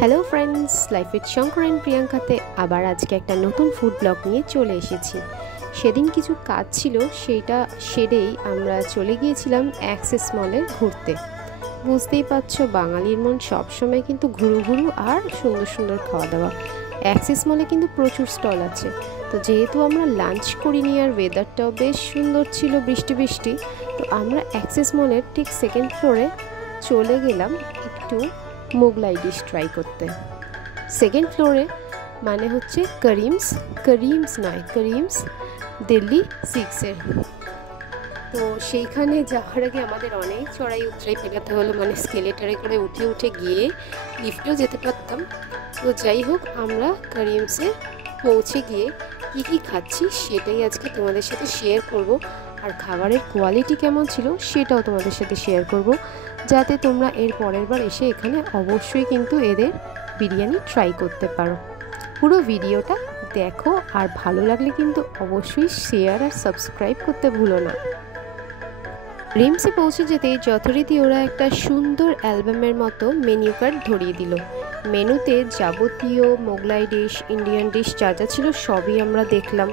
Hello friends, life with Shankar and প্রিয়াঙ্কাতে আবার আজকে একটা নতুন ফুড ব্লগ নিয়ে চলে এসেছি। সেদিন কিছু কাজ ছিল, সেইটা সেরেই আমরা চলে গিয়েছিলাম অ্যাক্সেস মলে ঘুরতে। বুঝতেই পারছো, বাঙালির মন সবসময় কিন্তু ঘুরু ঘুরু আর সুন্দর সুন্দর খাওয়া দাওয়া। অ্যাক্সেস মলে কিন্তু প্রচুর স্টল আছে। তো যেহেতু আমরা লাঞ্চ করিনি আর ওয়েদারটাও বেশ সুন্দর ছিল, বৃষ্টি বৃষ্টি, তো আমরা অ্যাক্সেস মলের ঠিক সেকেন্ড ফ্লোরে চলে গেলাম একটু মোগলাই ডিশ ট্রাই করতে। সেকেন্ড ফ্লোরে মানে হচ্ছে করিমস দিল্লি 6-এর। তো সেইখানে যাওয়ার আগে আমাদের অনেক চড়াই উতরাই পেরাতে হলো, মানে স্কেলেটারে করে উঠে উঠে গিয়ে লিফটেও যেতে পারতাম। তো যাই হোক, আমরা করিমসে পৌঁছে গিয়ে কী কী খাচ্ছি সেটাই আজকে তোমাদের সাথে শেয়ার করব। আর খাবারের কোয়ালিটি কেমন ছিল সেটাও তোমাদের সাথে শেয়ার করব, যাতে তোমরা এর পরের বার এসে এখানে অবশ্যই কিন্তু এদের বিরিয়ানি ট্রাই করতে পারো। পুরো ভিডিওটা দেখো, আর ভালো লাগলে কিন্তু অবশ্যই শেয়ার আর সাবস্ক্রাইব করতে ভুলো না। রিমসে পৌঁছে যেতেই যথারীতি ওরা একটা সুন্দর অ্যালবামের মতো মেনু কার্ড ধরিয়ে দিল। মেনুতে যাবতীয় মোগলাই ডিশ, ইন্ডিয়ান ডিশ যা যা ছিল সবই আমরা দেখলাম।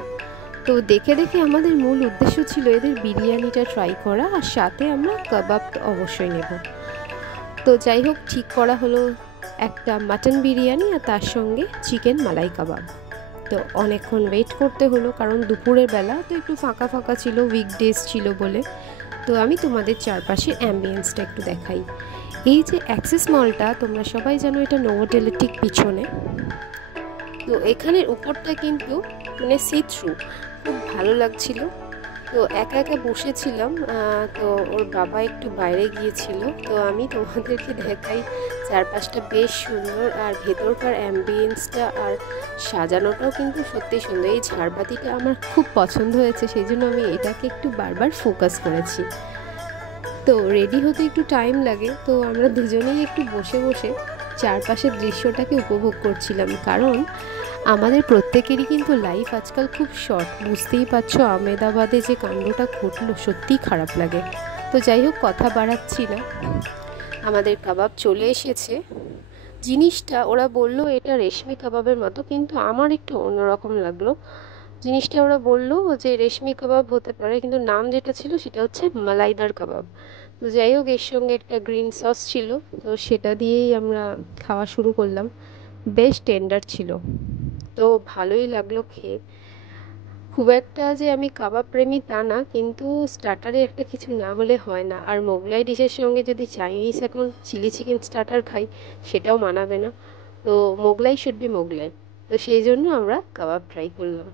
তো দেখে দেখে আমাদের মূল উদ্দেশ্য ছিল এদের বিরিয়ানিটা ট্রাই করা, আর সাথে আমরা কাবাব তো অবশ্যই নেব। তো যাই হোক, ঠিক করা হলো একটা মাটন বিরিয়ানি আর তার সঙ্গে চিকেন মালাই কাবাব। তো অনেকক্ষণ ওয়েট করতে হলো, কারণ দুপুরের বেলা তো একটু ফাঁকা ফাঁকা ছিল, উইকডেজ ছিল বলে। তো আমি তোমাদের চারপাশের অ্যাম্বিয়েন্সটা একটু দেখাই। এই যে অ্যাক্সেস মলটা, তোমরা সবাই জানো এটা নোভোটেলের ঠিক পিছনে। তো এখানের উপরটা কিন্তু মানে সি থ্রু, খুব ভালো লাগছিল। তো একা একা বসেছিলাম, তো ওর বাবা একটু বাইরে গিয়েছিল। তো আমি তোমাদেরকে দেখাই, চারপাশটা বেশ সুন্দর, আর ভেতরকার অ্যাম্বিয়েন্সটা আর সাজানোটাও কিন্তু সত্যি সুন্দর। এই ঝাড়বাতিটা আমার খুব পছন্দ হয়েছে, সেই জন্য আমি এটাকে একটু বারবার ফোকাস করেছি। তো রেডি হতে একটু টাইম লাগে, তো আমরা দুজনেই একটু বসে বসে চারপাশের দৃশ্যটাকে উপভোগ করছিলাম, কারণ আমাদের প্রত্যেকেরই কিন্তু লাইফ আজকাল খুব শর্ট। বুঝতেই পারছো আহমেদাবাদে যে কাণ্ডটা ঘটলো, সত্যিই খারাপ লাগে। তো যাই হোক, কথা বাড়াচ্ছি না, আমাদের কাবাব চলে এসেছে। জিনিসটা ওরা বললো এটা রেশমি কাবাবের মতো, কিন্তু আমার একটু অন্যরকম লাগলো জিনিসটা। ওরা বললো যে রেশমি কাবাব হতে পারে, কিন্তু নাম যেটা ছিল সেটা হচ্ছে মালাইদার কাবাব। তো যাই হোক, এর সঙ্গে একটা গ্রিন সস ছিল, তো সেটা দিয়েই আমরা খাওয়া শুরু করলাম। বেশ টেন্ডার ছিল, তো ভালোই লাগলো খেয়ে। খুব একটা যে আমি কাবাব প্রেমী তা না, কিন্তু স্টার্টারে একটা কিছু না হলে হয় না। আর মোগলাই ডিশের সঙ্গে যদি চাইনিজ এখন চিলি চিকেন স্টার্টার খাই, সেটাও মানাবে না। তো মোগলাই শুড বি মোগলাই। তো সেই জন্য আমরা কাবাব ট্রাই করলাম,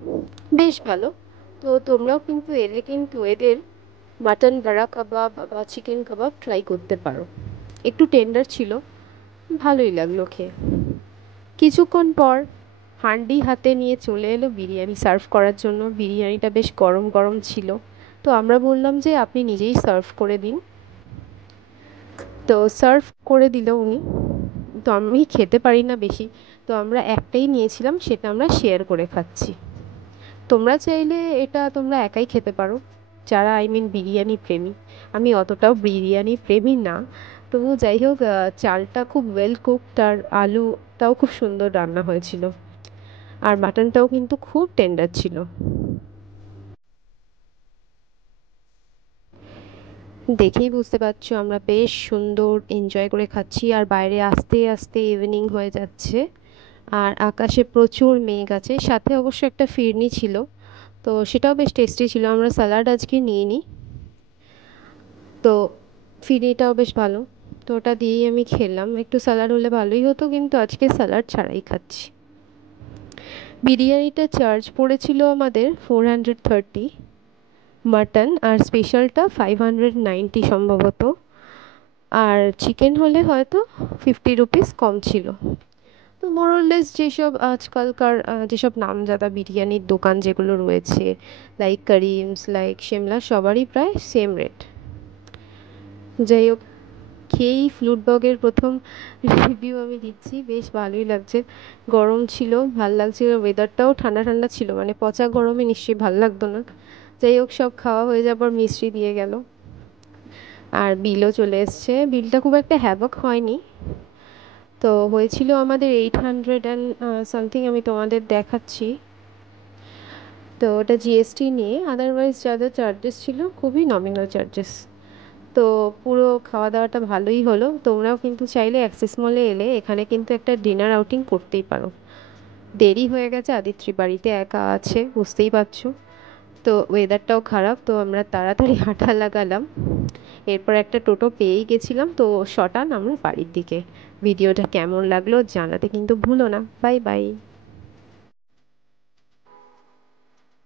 বেশ ভালো। তো তোমরাও কিন্তু এলে কিন্তু এদের মাটন বাড়া কাবাব বা চিকেন কাবাব ট্রাই করতে পারো। একটু টেন্ডার ছিল, ভালোই লাগলো খেয়ে। কিছুক্ষণ পর হাঁডি হাতে নিয়ে চলে এলো বিরিয়ানি সার্ভ করার জন্য। বিরিয়ানিটা বেশ গরম গরম ছিল, তো আমরা বললাম যে আপনি নিজেই সার্ভ করে দিন। তো সার্ভ করে দিল উনি। তো আমি খেতে পারি না বেশি, তো আমরা একটাই নিয়েছিলাম, সেটা আমরা শেয়ার করে খাচ্ছি। তোমরা চাইলে এটা তোমরা একাই খেতে পারো, যারা বিরিয়ানি প্রেমী। আমি অতটাও বিরিয়ানি প্রেমী না, তবু যাই হোক, চালটা খুব ওয়েল কুকড আর আলুটাও খুব সুন্দর রান্না হয়েছিল, আর মাটনটাও কিন্তু খুব টেন্ডার ছিল। দেখেই বুঝতে পারছো আমরা বেশ সুন্দর এনজয় করে খাচ্ছি, আর বাইরে আস্তে আস্তে ইভিনিং হয়ে যাচ্ছে, আর আকাশে প্রচুর মেঘ আছে, সাথে অবশ্য একটা ফিরনি ছিল, তো সেটাও বেশ টেস্টি ছিল। আমরা স্যালাড আজকে নিইনি, তো ফিরনিটাও বেশ ভালো, তো ওটা দিয়েই আমি খেলাম। একটু স্যালাড হলে ভালোই হতো, কিন্তু আজকে স্যালাড ছাড়াই খাচ্ছি। বিরিয়ানিটা চার্জ পড়েছিল আমাদের 430 মাটন, আর স্পেশালটা 590 সম্ভবত, আর চিকেন হলে হয়তো 50 রুপিস কম ছিল। তো মোরলেস যেসব আজকালকার যেসব নামজাদা বিরিয়ানির দোকান যেগুলো রয়েছে, লাইক করিমস, লাইক শিমলা, সবারই প্রায় সেম রেট। যাই হোক, খেয়েই ফ্লুডবগের প্রথম রিভিউ আমি দিচ্ছি, বেশ ভালোই লাগছে। গরম ছিল, ভাল লাগছিল, ওয়েদারটাও ঠান্ডা ঠান্ডা ছিল, মানে পচা গরমে নিশ্চয়ই ভাল লাগতো না। যাই হোক, সব খাওয়া হয়ে যাবার মিষ্টি দিয়ে গেল, আর বিলও চলে এসছে। বিলটা খুব একটা হ্যাভক হয়নি, তো হয়েছিল আমাদের 800 অ্যান্ড সামথিং, আমি তোমাদের দেখাচ্ছি। তো ওটা জিএসটি নিয়ে, আদারওয়াইজ যা যা চার্জেস ছিল খুবই নমিনাল চার্জেস। তো পুরো খাওয়া দাওয়াটা ভালোই হলো। তোমরাও কিন্তু চাইলে অ্যাক্সেস মলে এলে এখানে কিন্তু একটা ডিনার আউটিং করতেই পারো। দেরি হয়ে গেছে, আদিত্রি বাড়িতে একা আছে বুঝতেই পারছো। তো ওয়েদারটাও খারাপ, তো আমরা তাড়াতাড়ি হাঁটা লাগালাম। এরপর একটা টোটো পেয়েই গেছিলাম, তো শটান আমরা বাড়ির দিকে। ভিডিওটা কেমন লাগলো জানাতে কিন্তু ভুলো না। Bye bye.